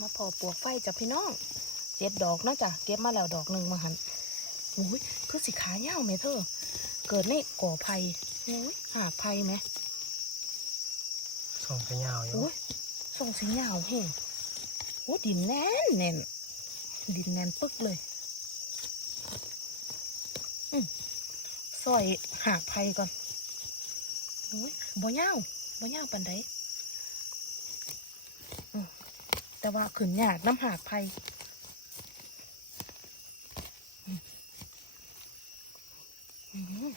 มาพอปลวกไฟจ้ะพี่น้องเจ็ดดอกเนาะจ้ะเก็บมาแล้วดอกหนึ่งมาหันโอ้ยคือสิขาเหี่ยวไหมเธอ เกิดในก่อไผ่โอ้ยหากไผ่ไหมส่งไปยาวอยู่โอ้ยส่งสีเหงาแห้งโอ้ดินแน่นแน่นดินแน่นปึ๊กเลยอืมซอยหากไผ่ก่อนโอ้ยบ่เหงาบ่เหงาปันใดอืม แต่ว่าขึ้นยากน้ำหากไผ่อืมอืม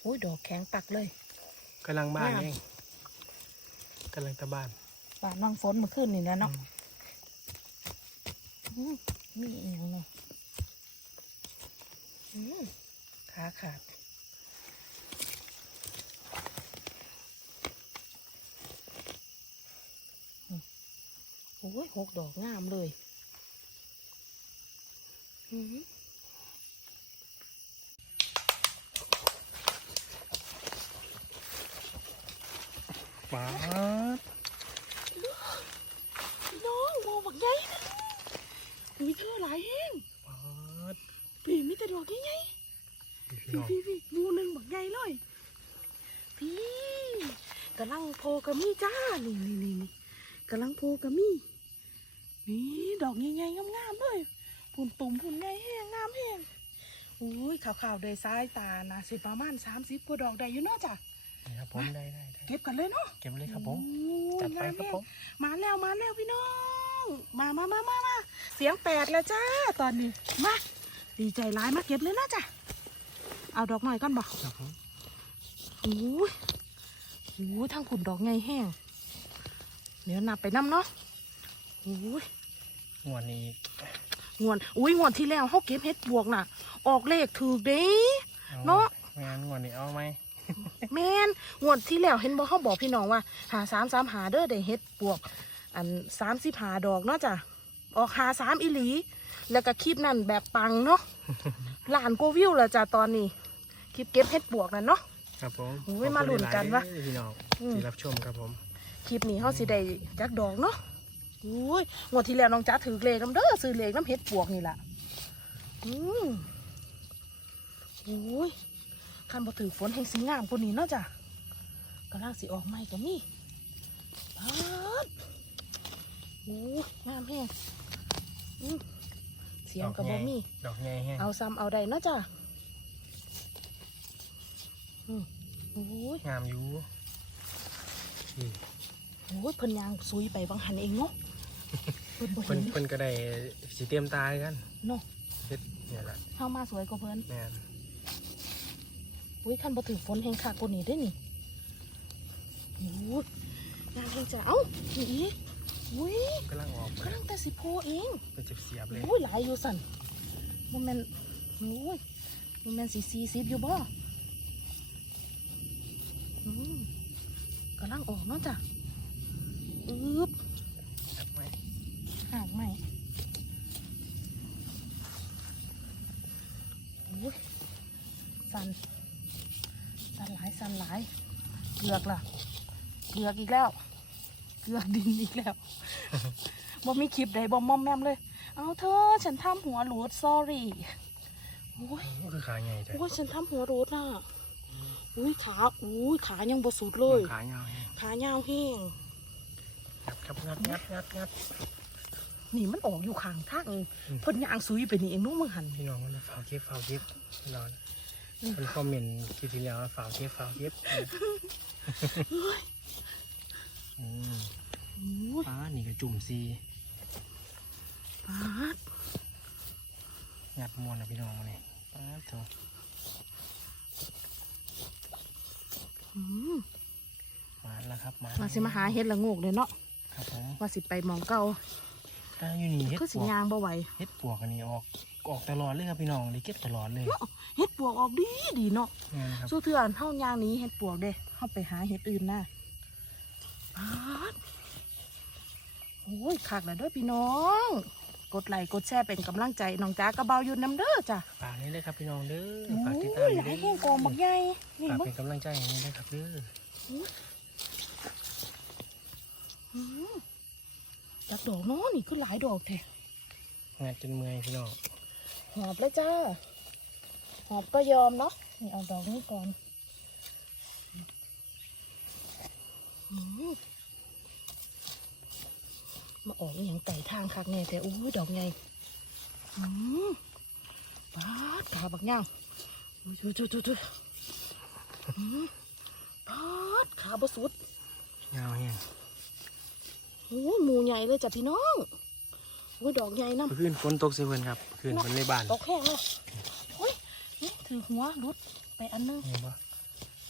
โอ้ยดอกแข็งปักเลยกำลังบ้านงามเองกำลังตะบ้านบานน้องฝนเมาขึ้นนี่นะเนาะอืมมีอีกอย่างเนาะอืมขาขาดอืมโอ้ยหกดอกงามเลยอืมป้าดน้องมองบักใหญ่นะมีเธอหลายแห้งป้าดพี่มีแต่ดอกใหญ่ๆพี่น้องพี่พี่พี่หมูหนึ่งบักใหญ่เลยพี่กำลังโพกระมี่จ้า นี่นี่นี่นี่กำลังโพกระมี่ นี่ดอกใหญ่ๆงามๆเลยพุ่นตุ่มพุ่นใหญ่แห้งงามแห้งโอ้ยขาวๆโดยซ้ายตานะสิประมาณสามสิบกว่าดอกได้อยู่เนาะจ้ะนี่ครับผมได้ได้ได้เก็บกันเลยเนาะเก็บเลยครับผมโอ้ยจัดไปงามครับแห้งผมมาแล้วมาแล้วพี่น้องมามามามามาเสียงแปดแล้วจ้าตอนนี้มาดีใจร้ายมาเก็บเลยนะจ้ะเอาดอกหน่อยก่อนบอกครับผมโอ้ยโอ้ยทางขุนดอกไงแห้งเดี๋ยวนับไปน้ำเนาะโอ้ย งวดนี้งวนอุ้ยงวนที่แล้วเขาเก็บเห็ดบวกน่ะ ออกเลขถูกเด้อเนาะไม่งั้นงวดนี้เอาไหมแมนงวนที่แล้วเห็นบอกเขาบอกพี่น้องว่า หาสามสามหาเด้อได้เห็ดบวก อันสามสิบหาดอกเนาะจ้ะออกหาสามอีหลี แล้วก็คลิปนั่นแบบปังเนาะหลานโกวิวและจ้ะตอนนี้ คลิปเก็บเห็ดบวกนั่นเนาะครับผมโอ้ยมาลุ้นกันวะขอบคุณหลายๆพี่น้องอืมที่รับชมครับผมคลิปนี้เขาสิได้จักดอกเนาะ อุ้ยงวดที่แล้วน้องจ๋าถือเลขน้ำเด้อซื้อเลขน้ำเห็ดปวกนี่แหละอืมโอ้ยคันบ่ถือฝนให้สีงามกว่านี้เนาะจ้ะกำลังสิออกใหม่กับนี่ปาดโอ้ยงามแห้งอืมเสียงกับบ่มีดอกใหญ่แห้งเอาซ้ำเอาได้เนาะจ้ะอืมโอ้ยงามอยู่นี่โอ้ยเพิ่นยางซุยไปบางหันเองเนาะ เพิ่นบ่เพิ่เห็นนเพิ่นก็ได้สีเตรียมตายกันเนาะเฮ็ดเนี่ยแหละเข้ามาสวยกว่าเพิ่นแม่นอุ้ยคันบ่ถือฝนแห่งคักกว่านี้ได้นี่โอ้ยงานแห่งจะเอ้านี่อีกอุ้ยกำลังออกกำลังแต่สิโพเอง เป็นเสียบๆเลย โอ้ยหลายอยู่สั่นมันแม่นโอ้ยมันแม่นสีสีสิบอยู่บ่อืมกำลังออกเนาะจ้ะอึบ จับไหม ห่างใหม่โอ้ย สั่นสั่นหลายสั่นหลายเกือกล่ะเกือกอีกแล้ว เกือกดินอีกแล้วบ่มีคลิปใดบ่มอมแมมเลย เอาเธอฉันทำหัวหลุด sorry โอ้ยคือขาใหญ่จ้ะโอ้ยฉันทำหัวหลุดอะอุ้ยขาอุ้ยขายังบ่สุดเลย ขายาวแห้งขายาวแห้งครับงัดงัดงัดงัดนี่มันออกอยู่ข้างทางอืมเพ่นยางซุยไปนี่เองนู้มึงหันพี่น้องมันฝากเก็บฝากเก็บพี่น้องอื มมันคอมเมนต์คิดทีแล้วว่าฝากเก็บฝากเก็บอืมอุ้ยป้านี่ก็จุ่มซีปาดงัดมวนนะพี่น้องมาเนี่ยป้าโถอืมมาแล้วครับมามาสิมาหาเฮ็ดละโงกเลยเนาะครับผมว่าสิไปหมองเก่า ถ้าอยู่นี่เฮ็ดคือปสิวกยางบ่ไหวเฮ็ดปวกอันนี้ออกออกตลอดเลยครับพี่น้องได้เก็บตลอดเลยเฮ็ดปวกออกดีดีเนาะนี่นครับสู้เถื่อนเฮายางหนี้เฮ็ดปวกเด้เฮาไปหาเฮ็ดอื่นนะปาดโอ้ยคักแล้วเด้อพี่น้อง กดไลค์กดแชร์เป็นกำลังใจน้องจ้ากระเบาอยู่น้ำเด้อจ้ะฝากนี่เลยครับพี่น้องเด้อโอ้ฝากติดยตามหอยู่ลายเด้แห่งกองบักใหญ่นี่ฝากมึงเป็นกำลังใจให้นี่นะครับเด้ออุ๊ยอืม จักดอกเนาะนี่คือหลายดอกแท้งัดจนเมื่อยพี่น้องหอบเลยจ้าหอบก็ยอมเนาะนี่เอาดอกนี้ก่อนอืมมาออกอหย่างไก่ทางคักแน่แต่อู้ยดอกไงอืมปาดขาบักย่างอุ้ยจุยจุยจุยจุยอืมปาดขาบสุดยาวแห้ง โอ้ยหมูใหญ่เลยจ้ะพี่น้องโอ้ยดอกใหญ่น้ำเมื่อคืนฝนตกเซเว่นครับเมื่อคืนฝนในบ้านตกแห้งเลยโอ้ยนี่ถือหัวรุดไปอันนึงเห็นปะ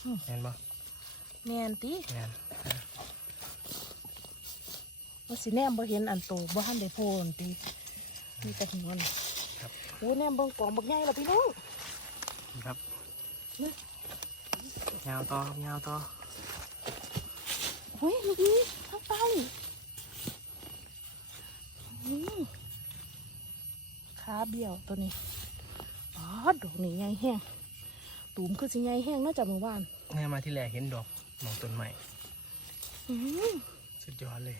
อืมเห็นปะแมนตีแม่นว่าสิแนมบ่เห็นอันโตบ่ทันได้โพนตีมีแต่หัวน่ะครับโอ้ยแนมเบิ่งกองบักใหญ่แล้วพี่น้องครับนี่ยาวต่อครับยาวต่อเฮ้ยลูกนี้ข้างใต้อืม ขาเบี้ยวตัวนี้อ๋อดอกนี้ใหญ่แห้งตูมคือสิใหญ่แห้งเน่าจะเมื่อวานแม่มาที่แรกเห็นดอกหมองต้นใหม่อืมสุดยอดเลย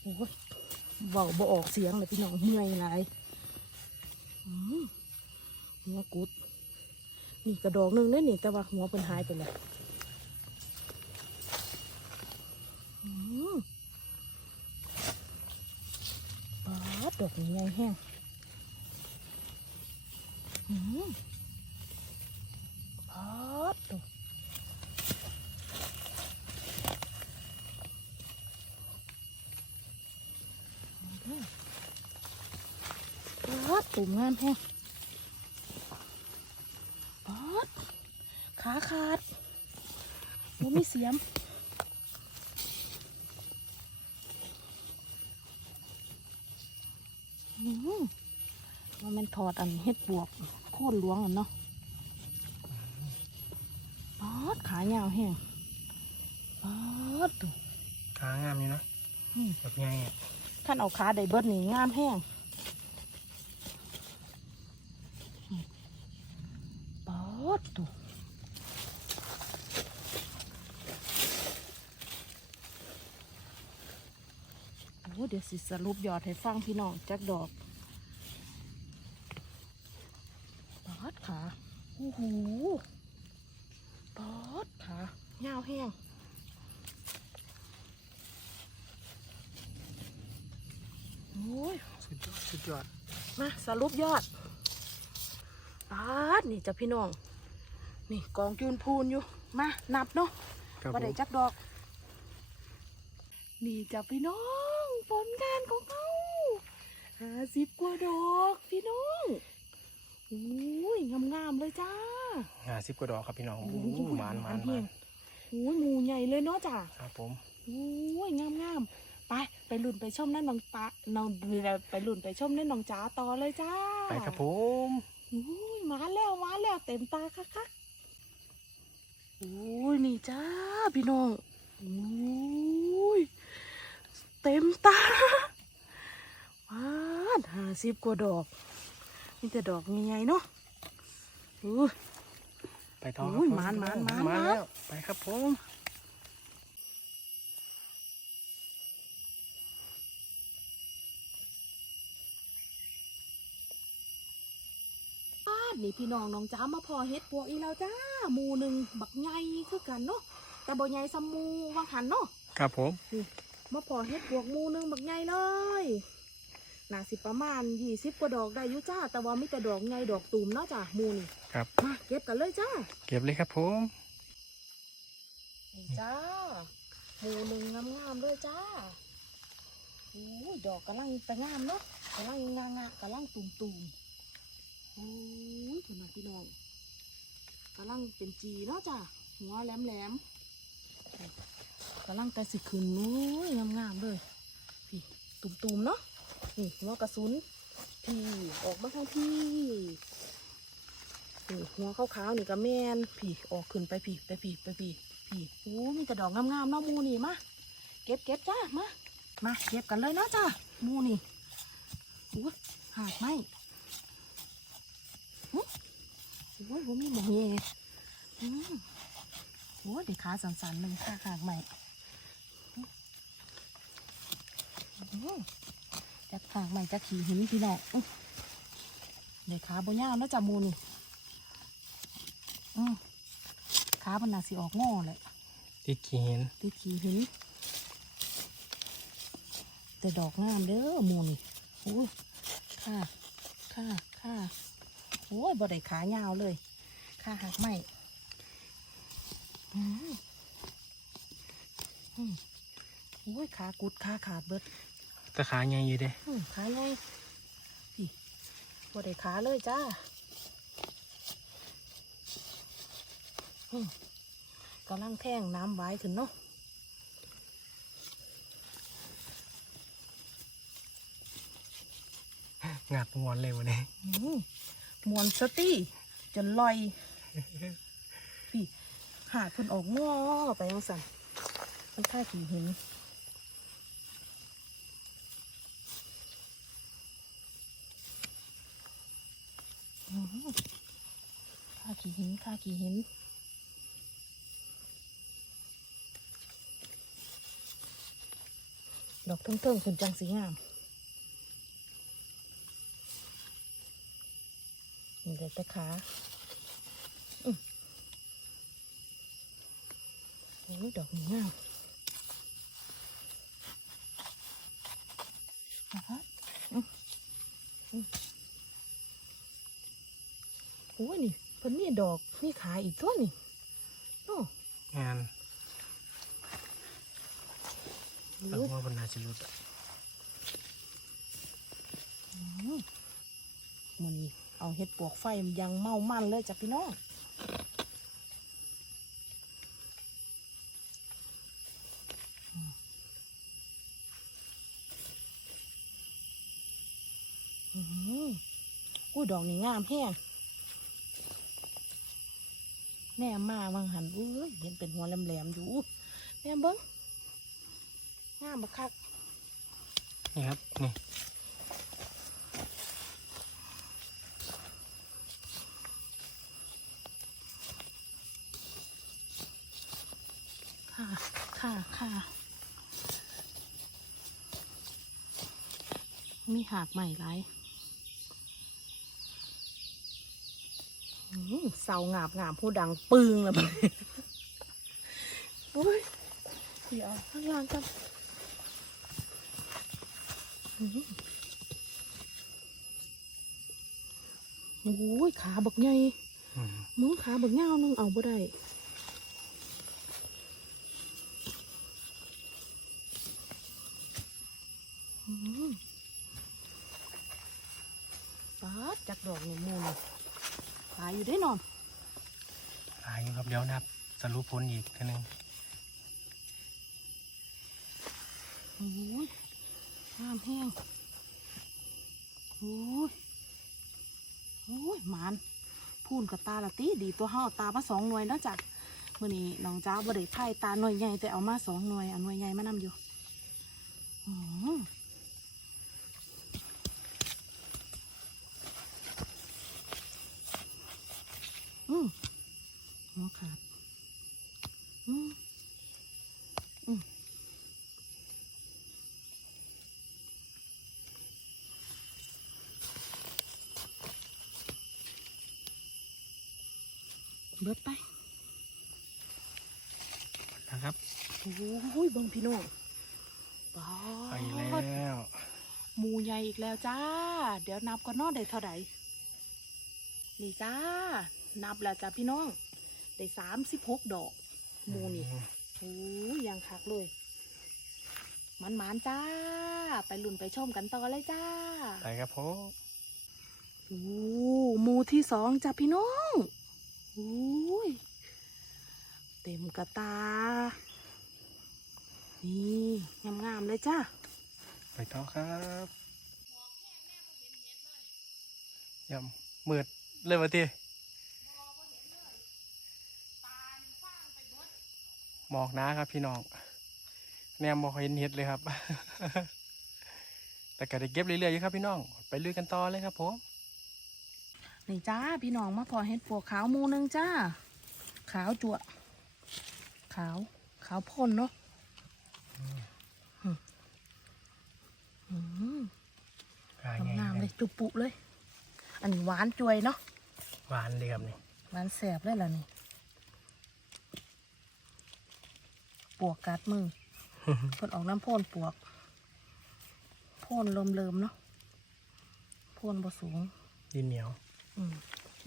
โอ้ยเบาบ่ออกเสียงเลยพี่น้องเมื่อยหลายอืมหัวกุด นี่กระดอกหนึงเด้อนี่แต่ว่าหัวเป็นหายไปแล้วอืม ปาดดอกนี้ใหญ่แห้งอืมปาดดอกปาดตุ่มงามแห้งปาดขาขาดมันมีเสียม อืม มันเป็นถอดอันเฮ็ดบวกโค่นหลวงอันเนาะปอดขายาวแห้งปอดดูขางามอยู่นะอืมแบบไงอะขั้นเอาขาได้เบิดนี่งามแห้งอืมปอดดูโอ้เดี๋ยวสิสรุปยอดให้ฟังพี่น้องจักดอก ปอด ขาโอ้โหปอดขายาวแห้งโอ้ยสุดยอดสุดยอด มาสรุปยอดปาดนี่จ้ะพี่น้อง นี่กองจูนพูนอยู่ มานับเนาะครับผว่าได้มจักดอก นี่จ้ะพี่น้องผลงานของเขาห้าสิบกว่าดอกพี่น้องโอ้ยงามๆเลยจ้าห้าสิบกว่าดอกครับพี่น้องโอ้โอ้โหโหหมานหมานเฮีมายนโอ้ยหมูใหญ่เลยเนาะจ้ะครับผมโอ้ยงามงามๆไปไปลุ่นไปชมนั่นน้องตาน้องไปลุ่นไปชมนั่นน้องจ๋าต่อเลยจ้าไปครับผมโอ้ยมาแล้วมาแล้วเต็มตาคักคักโอ้ยนี่จ้าพี่น้องโอ้ยเต็มตาว้านห้าสิบกว่าดอก นี่แต่ดอกใหญ่ๆเนาะโอ้ยไปต่อโอ้ยครับผหมานหมานหมานหมานหมานแล้วไปครับผมบ้านนี่พี่น้องน้องจ้ามาพอเฮ็ดปวกอีแล้วจ้าหมูหนึ่งบักใหญ่คือกันเนาะแต่บ่ใหญ่ซำหมูวังหันเนาะครับผมมาพอเฮ็ดบวกหมูหนึงบักใหญ่เลย น่าสิประมาณยี่สิบกว่าดอกได้อยู่จ้า แต่ว่ามีแต่ดอกใหญ่ดอกตูมเนาะจ้าหมูนี่ครับ มาเก็บกันเลยจ้าเก็บเลยครับผมนี่จ้าหมูหนึ่งงามๆเลยจ้าโอ้ยดอกกำลังแต่งามเนาะกำลังงางะกำลังตุ่มๆโอ้ยคุณน่ะพี่น้องกำลังเป็นจีเนาะจ้าหัวแหลมๆกำลังแต่สิขึ้นโอ้ยงามๆเลยพี่ตุ่มๆเนาะ นี่หัวกระสุนพี่ออกมาทางพี่นี่หัวขาวๆนี่ก็แมนพี่ออกขึ้นไปพี่ไปพี่ไปพี่พี่โอ้มีแต่ดอกงามๆเนาะมูนี่มาเก็บเก็บจ้ามามาเก็บกันเลยเนาะจ้ามูนี่โอ้หากไหมหึโอ้ยผมมีหมองแย่อืมโอ้ยเด็กขาสันๆหนึ่งขาขางใหม่อืม จากขางใหม่จากขี่หินพี่น้องอื้อเด็กขาบ่ยาวนะจ๊ะมูนี่อืมขามันน่าสิออกงอเลยติดขี้เห็นติดขี่หินแต่ดอกงามเด้อหมูนี่โอ้ยค่ะค่ะค่ะโอ้ยบ่ได้ขายาวเลยขาหักไหมอืมอืมโอ้ยขากุดขาขาดเบิดแตะขาใหญ่อยู่เด้อืมขาไงพี่บ่ได้ขาเลยจ้าอืมกำลังแท่งน้ำไว้ขึ้นเนาะงัดมวนเลยวันนี้อืมมวนสตี้จนลอย พี่ หาดเพิ่นออกง้อไปยังสั่นมันค่าขี่หินอืมค่า ขี่หินค่าขี่หินดอกเทิงๆคุณจังสีงามนี่เลยแต่ขาอืมโอ้ยดอกงามนะคะอืมอืมโอ้ยนี่เพิ่นมี ดอกมีขาอีกตัวนี่โอ้งานโหหลังว่าบนนาจิรุดอะมันนี่เอาเห็ดปวกไฟมันยังเมามันเลยจ้ะพี่น้องอืมอืมอุ้ยดอกนี่งามแห้ง แน่มาบางหันอุ้ยเห็นเป็นหัวแหลมๆอยู่อุ๊ยแน่เบิ้งงามบักคักนี่ครับนี่ค่ะค่ะค่ะมีหากใหม่ไรอื้อ เสางาบงามผู้ดังปึงเลยมันโอ้ยเดี๋ยวข้างล่างกันอื้อโอ้ยขาบักใหญ่มึงขาบักเงาวนึงเอาบ่ได้อืมปาดจากดอกหนูมูนตายอยู่ได้นอนายอยู่ครับเดี๋ยวนับสรุปผลอีกทีหนึงโอ้ยน้ำแห้งโอ้ยโอ้ยหมานพูนกับตาละตีดีตัวเฮาเอตามาสองหน่วยแล้วจ้ะมื่อนี้น้องจ้าบ่ได้ไพ่ตาหน่วยใหญ่แต่เอามาสองหน่วยอันหน่วยใหญ่มานำอยู่อืมอืมหัวขาดอืมอืม เบิดไปนะครับโอ้ยเบังพี่น้องปาไปดแล้วหมูใหญ่อีกแล้วจ้า เดี๋ยวนับก่อนเนอได้เท่าไหร่นี่จ้า นับแล้วจ้าพี่น้อง ได้สามสิบหกดอกหมูนี่โอ้ยยังคักเลยมันหมานๆจ้า ไปลุ่นไปชมกันต่อเลยจ้า ไปครับผมโอ้หมูที่สองจ้าพี่น้องโอ้ยเต็มกระตา นี่งามๆเลยจ้าไปต่อครับยำมืดเลยมาทีหมอกหนะครับพี่น้อง แนมบอกเห็นเห็ดเลยครับ แต่ก็ได้เก็บเรื่อยๆอยู่ครับพี่น้อง ไปลุยกันต่อเลยครับผม นี่จ้าพี่น้องมาพอเห็ดปวกขาวหมูหนึงจ้า ขาวจั่วขาว ขาวพ่นเนาะอืมอืมกายใหญ่งามๆเลยจุปุเลย อันนี้หวานจวยเนาะหวานเลยครับนี่หวานแสบเลยล่ะนี่ปวกกัดมือเพิ่นออกน้ำโพ่นปวกโพ่นเริ่มๆเนาะโพ่นบ่สูงดินเหนียวอืม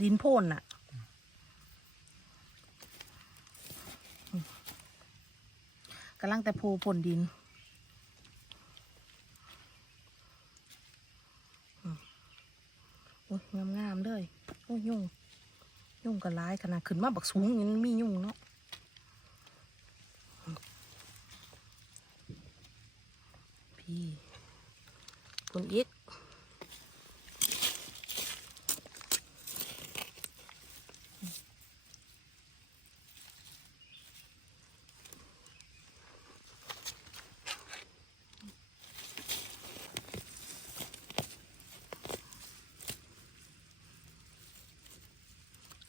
ดินโพ่นน่ะกำลังแต่โพพ่นดินโอ้ยงามๆเลยโอ้ยยุ่ง ยุ่งกันร้ายขนาดขึ้นมาบักสูงย่างนี้มียุ่งเนาะพี่คุณอีก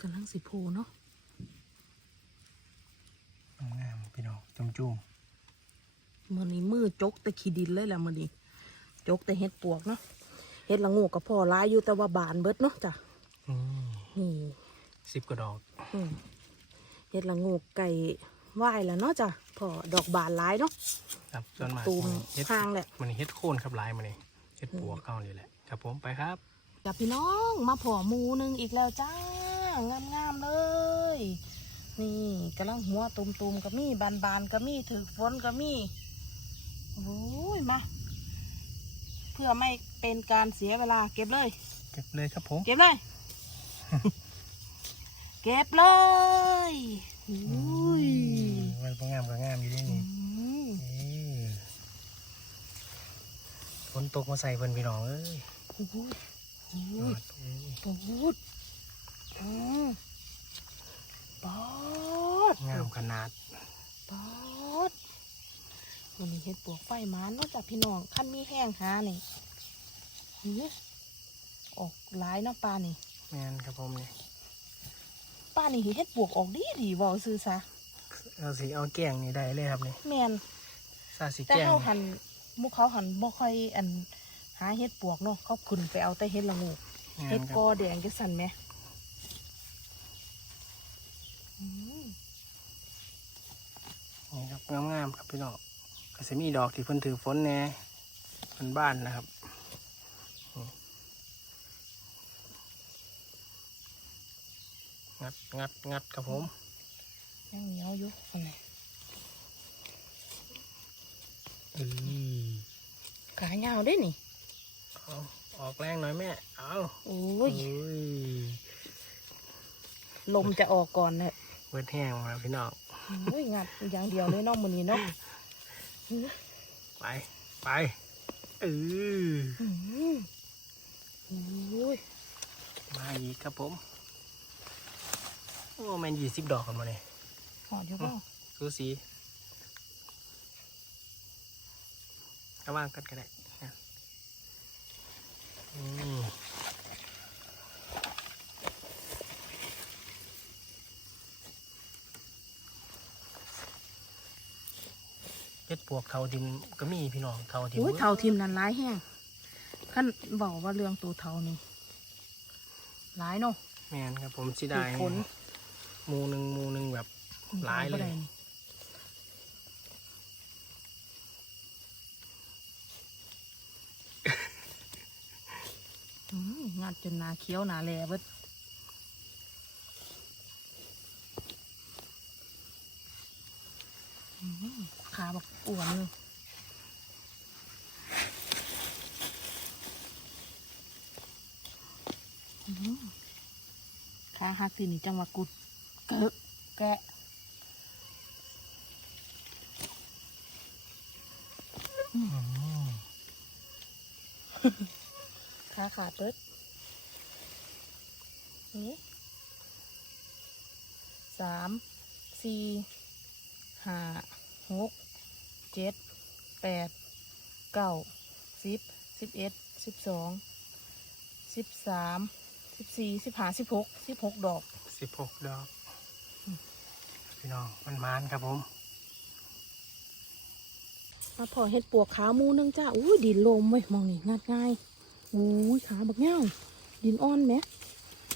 กำลังสิโพเนาะงามๆพี่น้องจุ่มจุ่มมือนี้มือจกแต่ขี้ดินเลยแหละมือนี้จกแต่เห็ดปวกเนาะเห็ดละโงูกับพ่อร้ายอยู่แต่ว่าบานเบิดเนาะจ้ะอืมนี่สิบกว่าดอกอืมเห็ดละโงูไก่ไหวแล้วเนาะจ้ะพ่อดอกบานร้ายเนาะครับส่วนมากตูมเฮ็ดข้างแหละมันเฮ็ดโคนครับหลายมันนี่เฮ็ดปัวเข้านี่แหละครับผมไปครับกับพี่น้องมาผอหมูหนึงอีกแล้วจ้า งามๆเลย นี่กำลังหัวตุ่มๆก็มีบานๆก็มีถือฝนก็มีโอ้ยมา เพื่อไม่เป็นการเสียเวลาเก็บเลย เก็บเลยครับผม เก็บเลย เก็บเลยอุ้ยมันก็งามก็งามอยู่ที่อืนี่มนี่ฝนตกมาใส่เพิ่นพี่น้องเอ้ยโอ้โหโอ้ยอืมปอดอืม ปอดงามขนาดปอดวันนี้เห็ดปวกไฟหมันเนอกจากพี่น้องขั้นมีแห้งหานี่หือออกหลายเนาะปลานี่แม่นครับผมนี่ปลานี่เห็ดปวกออกดีดีๆบอกซื้อซะเอาสีเอาแกงนี่ได้เลยครับนี่แมนซาสีแต่แกงเขาหันหมุกเขาหันบ่ค่อยอันหาเห็ดปวกเนาะเขาขึ้นไปเอาแต่เห็ดละงูแม่เห็นดครักบอแดงจะสั่นไหมอืม นี่ครับงามๆครับพี่น้องก็จะมีดอกที่เพิ่นถือฝนแหน่เพิ่นบ้านนะครับนี่งัดงัดงัดครับผมยังเหนียวอยู่คนไหนอือขายาวได้นี่เอาออกแรงหน่อยแม่ เอาโอ้โอ้ยยลมจะออกก่อนเลย เบิดแห้งมาพี่น้องโอ้ยงัดอย่างเดียวเลยเน้องมือนี้เนาะไปไปเอออืมโอ้ยมาอีกครับผม โอ้แมนยี่สิบดอกกันมาเนี่ยหอดเดี๋ยวพ่อสูสีระว่างกันก็ได้นะอืม เพชรปวกเทาดินก็มีพี่น้องเทาดินโอ้ยเทาทิมนั่นร้ายแห้งขั้นบอกว่าเรื่องตัวเทานี่ร้ายเนาะแมนครับผมสิถืได้อผลหมูหนึ่งหมูหนึ่งแบบหลายเลยบ่ได้นี่อืมงัดจนหนาเคี้ยวหนาแหลเบิดอืม ขาแบบอ้วนเลยอืมขาหักสินี่จังหวะกุดเกะแกะอืมขาขาดเบิดนี่สามสี่ ห้าหกเจ็ดแปดเก้าสิบสิบเอ็ดสิบสองสิบสามสิบสี่สิบห้าสิบหกสิบหกดอกสิบหกดอก พี่น้องมันมานครับผมมาพอเห็ดปวกขาหมูนึงจ้าอุ้ยดินลมเว้ยมองนี่งัดง่ายอุ้ยขาบักเง่าดินอ่อนไหม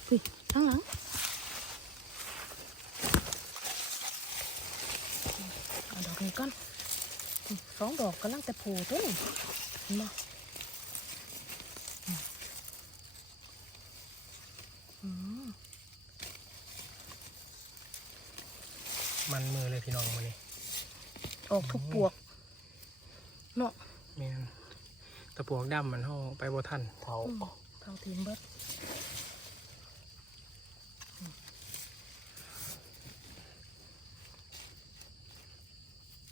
อุ้ยข้างหลังเอาดอ กนี้ก่อนอืมสองดอกกำลังแต่โผล่ตัวนี่เห็นบ่อืมอืมมันมือเลยพี่น้องมานี่ออกทุกปวกเนาะแม่นตะปวกดำมันห่อไปบ่ทันเถาอืมเท่าทีมเบิดอืม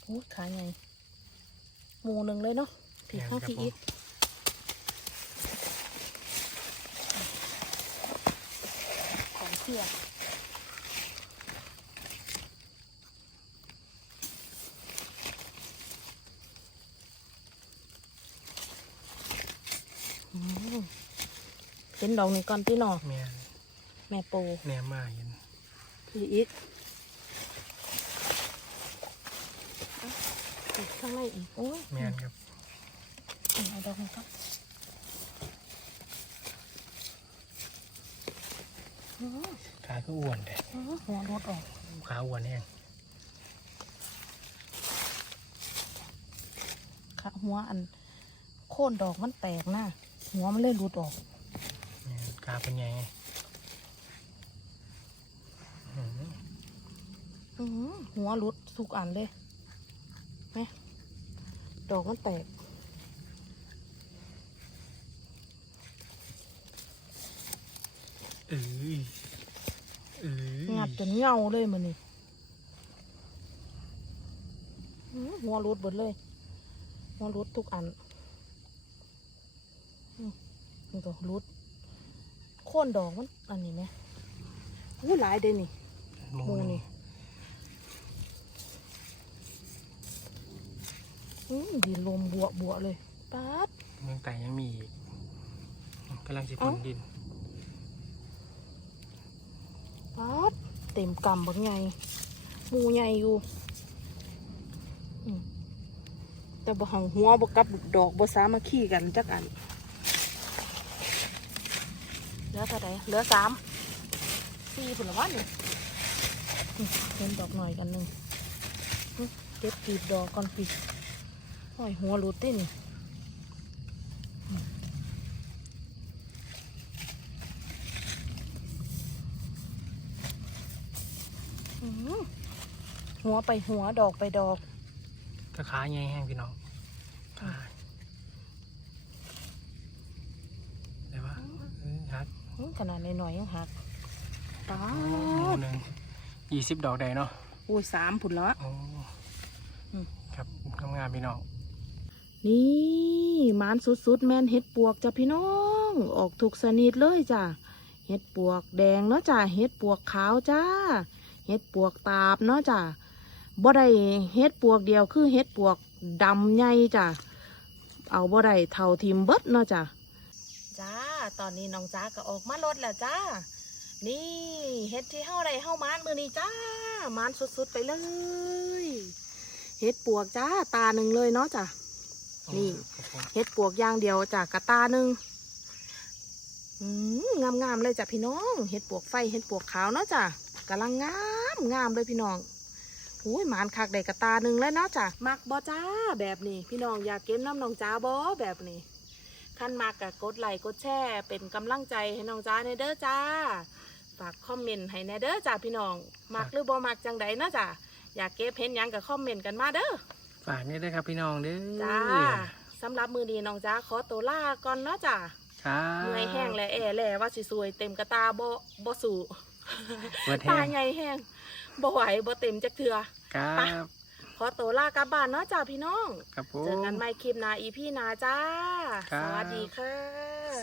โอ้ยขาใหญ่หมูหนึ่งเลยเนาะผีข้างผีอีกของเสียอืมเป็นดอกหนึ่งก่อนพี่หนอแม่นแม่โปแนมมาเห็นผีอีก อีกข้างในอีกโอ้ยแม่นครับเอาดอกนี้ครับอื้อขาก็อ้วนแต่อื้อหัวรถออกขาอ้วนแห้งค่ะหัวอันโค่นดอกมันแตกหน้าหัวมันเลยหลุดออกแม่นขาเป็นไงอื้อหืออื้อหัวหลุดสุกอันเลย ไหมดอกมันแตก เอ้ยเอ้ยงัดจนเงาเลยมันนี่อื้อหัวหลุดเบิดเลย หัวหลุดทุกอันอื้อนี่ก็หลุดโค่นดอกมันอันนี้ไหมอู้หลายเด้นี่หมูหมูหนี่ นี่ อืม ดินลมบัวบัวเลยป๊าดเมืองไต่ยังมีอีกกำลังสิเอ้าพ่นดินป๊าดเต็มกำบักใหญ่หมูใหญ่อยู่อืมแต่บ่หังหัวบ่กับดอกบ่สามาขี้กันจักอันเหลือเท่าไหร่เหลือสามสี่ผุนละวันนี่อืมเห็นดอกหน่อยกันหนึ่งอืมเก็บปีบดอกก่อนปี ห้อยหัวหลุดเต้นอื้อหือหัวไปหัวดอกไปดอกถ้าขาใหญ่แห้งพี่น้องขาได้ปะเออฮักอื้อขนาดหน่อยๆยังหักตาหมูดหนึ่งยี่สิบดอกได้เนาะอุ้ยสามผุนละโอ้อืมครับงามๆพี่น้อง นี่มานสุดๆ แม่นเห็ดปวกจ้ะพี่น้อง ออกถูกสนิทเลยจ้ะเห็ดปวกแดงเนาะจ้ะเห็ดปวกขาวจ้าเห็ดปวกตาบเนาะจ้ะบ่ได้เห็ดปวกเดียวคือเห็ดปวกดำใหญ่จ้ะเอาบ่ได้เท่าทิมเบิดเนาะจ้ะจ้าตอนนี้น้องจ้าก็ออกมาลดแล้วจ้านี่เห็ดที่เฮาได้เฮามานมือนี้จ้ามานสุดๆไปเลยเห็ดปวกจ้าตาหนึ่งเลยเนาะจ้ะ นี่ครับผมเห็ดปวกอย่างเดียวจากกระตาหนึ่งอืมงามงามๆเลยจ้ะพี่น้องเห็ดปวกไฟเห็ดปวกขาวเนาะจ้ะกำลังงามงามเลยพี่น้องอุ้ยหมานคักได้กระตาหนึ่งแล้วเนาะจ้ะมักบอจ้าแบบนี้ พี่น้องอยากเก็บน้ำน้องจ้าบอแบบนี้ขั้นมากกะกดไลค์กดแชร์เป็นกำลังใจให้น้องจ้าในเด้อจ้าฝากคอมเมนต์ให้ในเด้อจ้าพี่น้องมักหรือบ่มักจังใดเนาะจ้ะอยากเก็บเห็นหยังกับคอมเมนต์กันมาเด้อ ฝากนี่ด้วยครับพี่น้องเด้อจ้าสำหรับมือดีน้องจ้าขอตัวลาก่อนเนาะจ้าครับเมื่อยแห้งและแอแหล่ว่าสิสวยเต็มกระตาบ่บ่สู่เปิดแห้ตางใหญ่แห้งบ่ไหวบ่เต็มจักเทือครับไปขอตัวลากลับบ้านเนาะจ้าพี่น้องครับผเจอมกันใหม่คลิปหน้าอีพี่นาจ้าครับสวัสดีค่ะ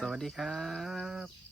สวัสดีครับ